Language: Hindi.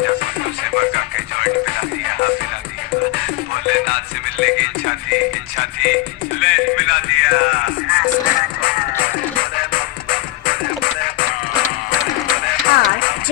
जा सोनू से मगा के जॉइंट पिला दिया, पिला दिया। भोलेनाथ से मिलने की इच्छा थी, ले मिला दिया। RJ